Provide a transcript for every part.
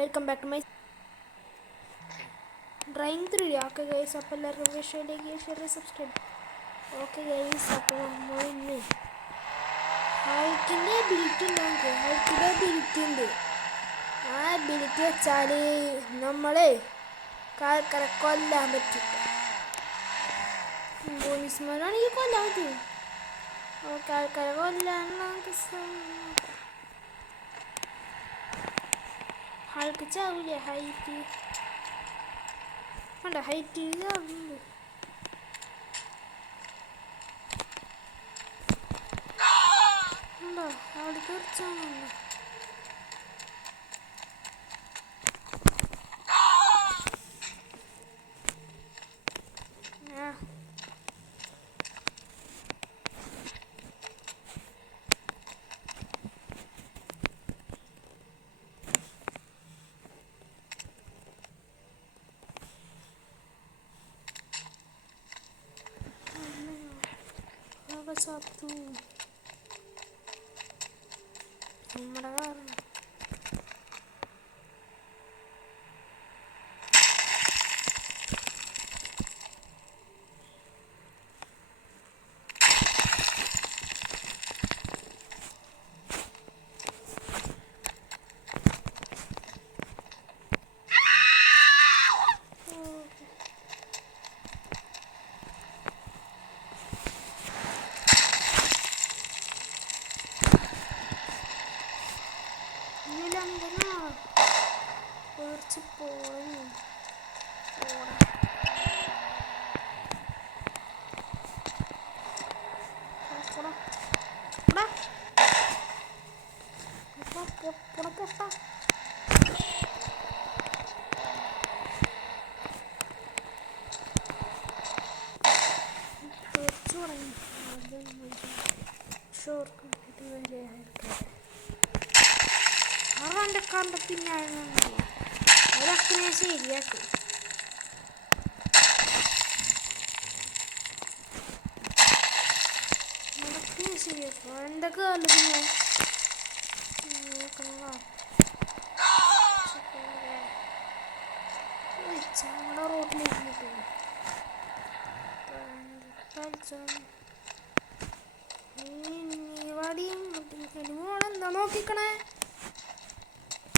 Welcome back to my driving three. Okay guys, അപ്പോൾ എല്ലാവർക്കും വിഷയിലേക്ക് ഷെയർ സബ്സ്ക്രൈബ്. ഓക്കെ ഗൈസ്, അപ്പോൾ നമ്മൾ ഇന്ന് ഹൾക്കിൻ്റെ അബിലിറ്റി ഉണ്ട്. ഹൾക്കിൻ്റെ അബിലിറ്റി ഉണ്ട്. ആ അബിലിറ്റി വെച്ചാൽ നമ്മൾ ആൾക്കാരെ കൊല്ലാൻ പറ്റും. പോലീസ്മാരാണെങ്കിൽ കൊല്ലാൻ പറ്റും. ഓക്കെ, ആൾക്കാരെ കൊല്ലാൻ നമുക്ക് ഹൾക്ക് ചാവില്ലേ? ഹൈറ്റ് വേണ്ട, ഹൈറ്റ് ചാവുന്നുണ്ട്. ഉണ്ടോ അവിടെ തീർച്ചയാണല്ലോ. Satu നമ്മുടെ കാരണം കുറച്ച് പോയി അവൻ്റെ കണ്ടത്തിൻ്റെ അവരൊക്കെ ശരിയാക്കും. അതൊക്കെ ശരിയാക്കും. എന്തൊക്കെ പിന്നെ നമ്മുടെ റോഡിലേക്ക് എന്താ നോക്കിക്കണേ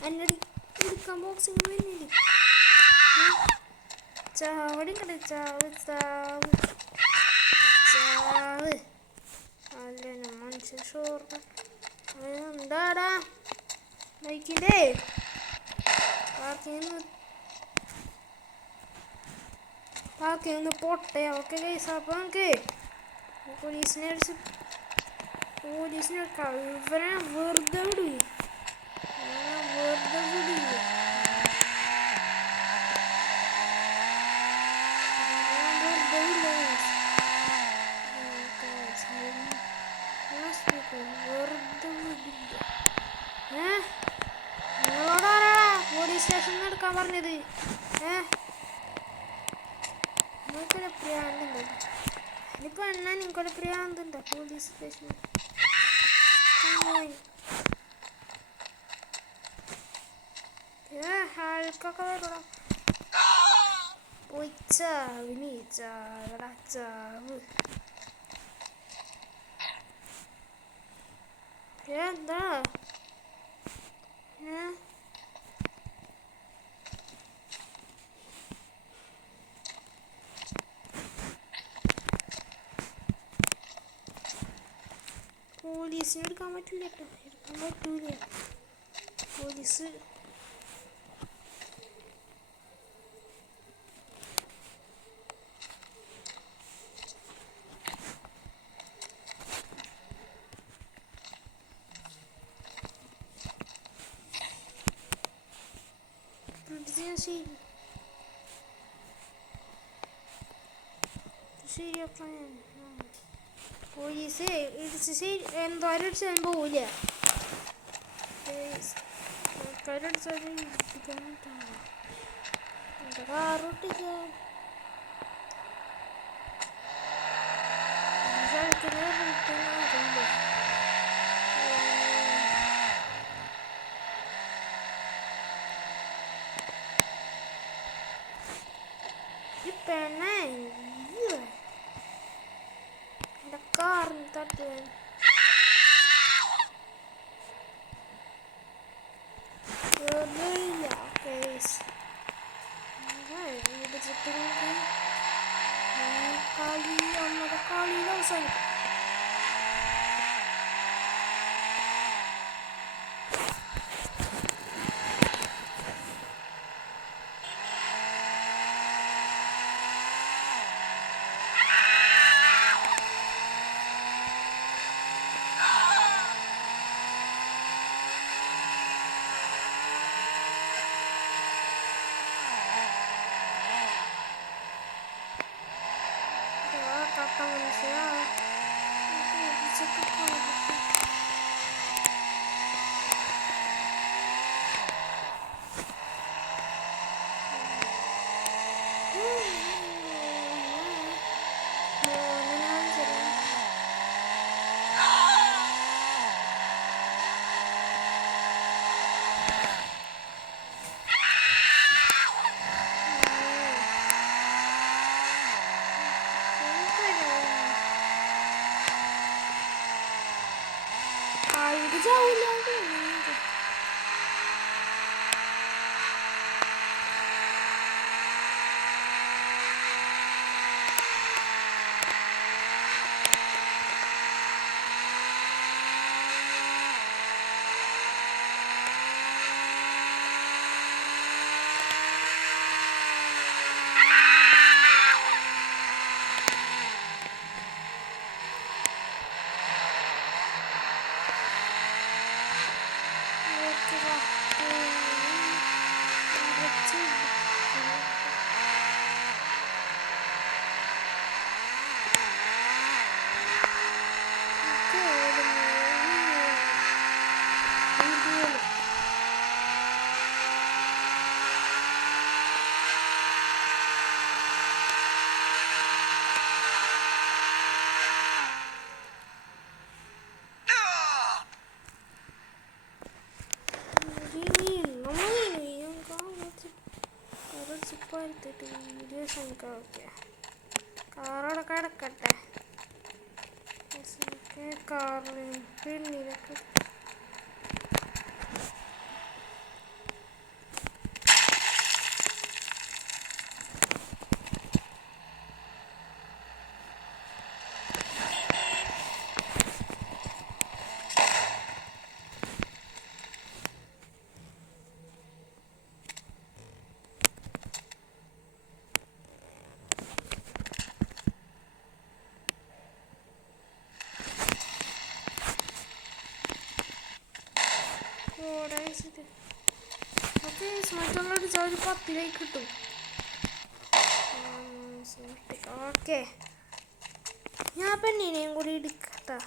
എന്നടി എടുക്കാൻ ബോക്സിങ് വരുന്നില്ല. ചാവടി കട ചാവ് ചാവ് ചാവ് അല്ല മനുഷ്യ ഷോർക്ക എന്താടാ ബൈക്കിൻ്റെ പാർക്കിന്ന് പൊട്ടേ. ഓക്കെ ഗൈസ്, അപ്പോൾ നമുക്ക് പോലീസിനെ ഇവരെ വെറുതെ വിടുക. നിങ്ങളോടാരാ പോലീസ് സ്റ്റേഷനിൽ എടുക്കാൻ പറഞ്ഞത്? നിങ്ങൾക്കൊരു പ്രാന്തുണ്ടോ? ഇനിയിപ്പോൾ എന്നാ നിങ്ങൾക്കൊരു പ്രാന്തുണ്ടോ പോലീസ് സ്റ്റേഷനിൽ? ഹൾക്കൊക്കെ വരൂടാ. പോയി ചാവ്, നീ ചാവടാ ചാവ്. എന്താ പോലീസിനെ എടുക്കാൻ പറ്റില്ല കേട്ടോ, എടുക്കാൻ പറ്റൂല. പോലീസ് ശരിയാക്കാൻ പോലീസ് ഇടിച്ച് ശരി എന്തോരം അടിച്ചാൽ പോവില്ല. ആൾക്കാരടിച്ചാൽ ഇടിക്കാൻ എന്താ കാറൊട്ടിക്ക അറിയില്ല. പെണ്ണേ എൻ്റെ കാറിന് തട്ടുവാൻ കളിയിൽ അവസാനിക്കും. കട്ട മനുഷ്യ ജാവില്ല. വീഡിയോസ് എനിക്ക് ഓക്കെ കാറോടെ കിടക്കട്ടെ. കാറിൽ പെണ്ണിനൊക്കെ മറ്റുള്ളവർ ഒരു 10 ലൈക്ക് കിട്ടും. ഓക്കെ ഞാൻ പെണ്ണിനെയും കൂടി എടുക്കട്ടാ.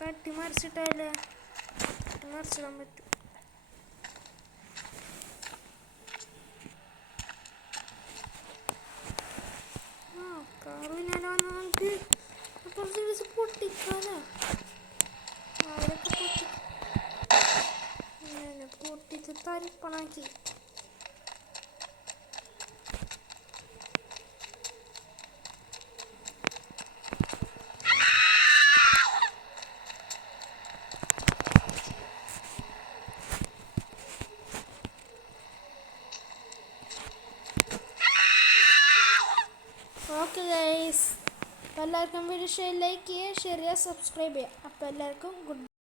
തട്ടി മറിച്ചിട്ടല്ലേ തട്ടി മറിച്ചിടാൻ പറ്റും. കാറ് പിന്നാലെ വന്ന് നമുക്ക് കുറച്ച് ദിവസം പൊട്ടിക്കാലോ. അവരൊക്കെ പൊട്ടിച്ച് തരിപ്പണാക്കി. ഓക്കെ ഗൈസ്, അപ്പോൾ എല്ലാവർക്കും വീഡിയോ ലൈക്ക് ചെയ്യുക, ഷെയർ ചെയ്യുക, സബ്സ്ക്രൈബ് ചെയ്യുക. അപ്പോൾ എല്ലാവർക്കും ഗുഡ്.